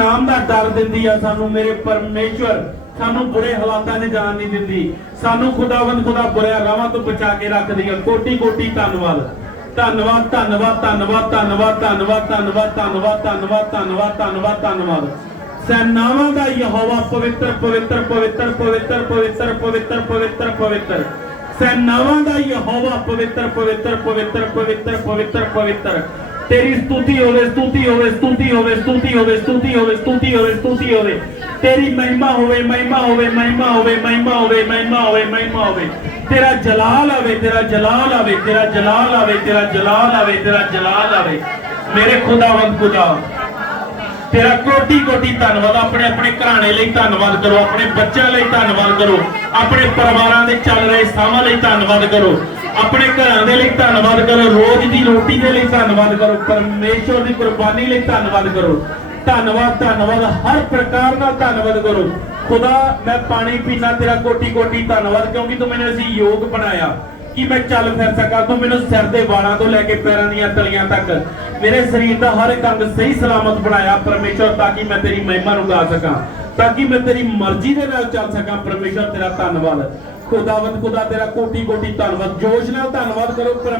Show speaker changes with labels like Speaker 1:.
Speaker 1: ਨਾਮ ਦਾ ਡਰ ਦਿੰਦੀ ਆ ਸਾਨੂੰ ਮੇਰੇ ਪਰਮੇਸ਼ਵਰ ਸਾਨੂੰ ਬੁਰੇ ਹਾਲਾਤਾਂ 'ਚ ਜਾਣ ਨਹੀਂ ਦਿੰਦੀ ਸਾਨੂੰ ਖੁਦਾਵੰਦ ਖੁਦਾ ਬੁਰੇ ਰਾਵਾਂ ਤੋਂ ਬਚਾ ਕੇ ਰੱਖਦੀ ਆ ਕੋਟੀ ਕੋਟੀ ਧੰਨਵਾਦ ਧੰਨਵਾਦ ਧੰਨਵਾਦ ਧੰਨਵਾਦ ਧੰਨਵਾਦ ਧੰਨਵਾਦ ਧੰਨਵਾਦ ਧੰਨਵਾਦ ਧੰਨਵਾਦ ਧੰਨਵਾਦ ਧੰਨਵਾਦ ਧੰਨਵਾਦ ਸੈਨਾਵਾਂ ਦਾ ਯਹੋਵਾ ਪਵਿੱਤਰ ਪਵਿੱਤਰ ਪਵਿੱਤਰ ਪਵਿੱਤਰ ਪਵਿੱਤਰ ਪਵਿੱਤਰ ਪਵਿੱਤਰ ਪਵਿੱਤਰ ਸੈਨਾਵਾਂ ਦਾ ਯਹੋਵਾ ਪਵਿੱਤਰ ਪਵਿੱਤਰ ਪਵਿੱਤਰ ਪਵਿੱਤਰ ਪਵਿੱਤਰ ਪਵਿੱਤਰ ਤੇਰੀ ਸਤੂਤੀ ਹੋਵੇ ਸਤੂਤੀ ਹੋਵੇ ਸਤੂਤੀ ਹੋਵੇ ਸਤੂਤੀ ਹੋਵੇ ਸਤੂਤੀ ਹੋਵੇ ਸਤੂਤੀ ਹੋਵੇ ਸਤੂਤੀ ਹੋਵੇ। ਤੇਰੀ ਮਹਿਮਾ ਹੋਵੇ ਮਹਿਮਾ ਹੋਵੇ ਮਹਿਮਾ ਹੋਵੇ ਮਹਿਮਾ ਹੋਵੇ ਮਹਿਮਾ ਹੋਵੇ ਮਹਿਮਾ ਹੋਵੇ। ਤੇਰਾ ਜਲਾਲ ਆਵੇ, ਤੇਰਾ ਜਲਾਲ ਆਵੇ, ਤੇਰਾ ਜਲਾਲ ਆਵੇ, ਤੇਰਾ ਜਲਾਲ ਆਵੇ, ਤੇਰਾ ਜਲਾਲ ਆਵੇ। ਮੇਰੇ ਖੁਦਾਵੰਦ ਖੁਦਾ, ਤੇਰਾ ਕੋਟੀ ਕੋਟੀ ਧੰਨਵਾਦ। ਆਪਣੇ ਆਪਣੇ ਘਰਾਣੇ ਲਈ ਧੰਨਵਾਦ ਕਰੋ, ਆਪਣੇ ਬੱਚਿਆਂ ਲਈ ਧੰਨਵਾਦ ਕਰੋ। ਆਪਣੇ ਪਰਿਵਾਰਾਂ ਦੇ ਚੱਲ ਰਹੇ ਸਾਵਾਂ ਲਈ ਧੰਨਵਾਦ ਕਰੋ। ਆਪਣੇ ਘਰਾਂ ਦੇ ਲਈ ਧੰਨਵਾਦ ਕਰੋ, ਰੋਜ਼ ਦੀ ਰੋਟੀ ਦੇ ਲਈ ਧੰਨਵਾਦ ਕਰੋ, ਪਰਮੇਸ਼ਵਰ ਦੀ ਕੁਰਬਾਨੀ ਲਈ ਧੰਨਵਾਦ ਕਰੋ। ਧੰਨਵਾਦ ਧੰਨਵਾਦ, ਹਰ ਪ੍ਰਕਾਰ ਨਾਲ ਧੰਨਵਾਦ ਕਰੋ। ਖੁਦਾ, ਮੈਂ ਪਾਣੀ ਪੀਣਾ ਤੇਰਾ ਕੋਟੀ ਕੋਟੀ ਧੰਨਵਾਦ, ਕਿਉਂਕਿ ਤੂੰ ਮੈਨੂੰ ਅਸੀਂ ਯੋਗ ਬਣਾਇਆ। ਕਿ ਮੈਂ ਚੱਲ ਫਿਰ ਸਕਾਂ, ਤੂੰ ਮੈਨੂੰ ਸਿਰ ਦੇ ਵਾਲਾਂ ਤੋਂ ਲੈ ਕੇ ਪੈਰਾਂ ਦੀਆਂ ਤਲੀਆਂ ਤੱਕ। ਮੇਰੇ ਸਰੀਰ ਦਾ ਹਰ ਇੱਕ ਅੰਗ ਸਹੀ ਸਲਾਮਤ ਬਣਾਇਆ, ਪਰਮੇਸ਼ਵਰ, ਤਾਂ ਕਿ ਮੈਂ ਤੇਰੀ ਮਹਿਮਾ ਨੂੰ ਗਾ ਸਕਾਂ। ਤਾਂ ਕਿ ਮੈਂ ਤੇਰੀ ਮਰਜ਼ੀ ਦੇ ਨਾਲ ਚੱਲ ਸਕਾਂ, ਪਰਮੇਸ਼ਵਰ, ਤੇਰਾ ਧੰਨਵਾਦ। ਖੁਦਾਵੰਦ ਖੁਦਾ ਤੇਰਾ ਕੋਟੀ ਕੋਟੀ ਧੰਨਵਾਦ। ਜੋਸ਼ ਨਾਲ ਧੰਨਵਾਦ ਕਰੋ ਪਰਮੇ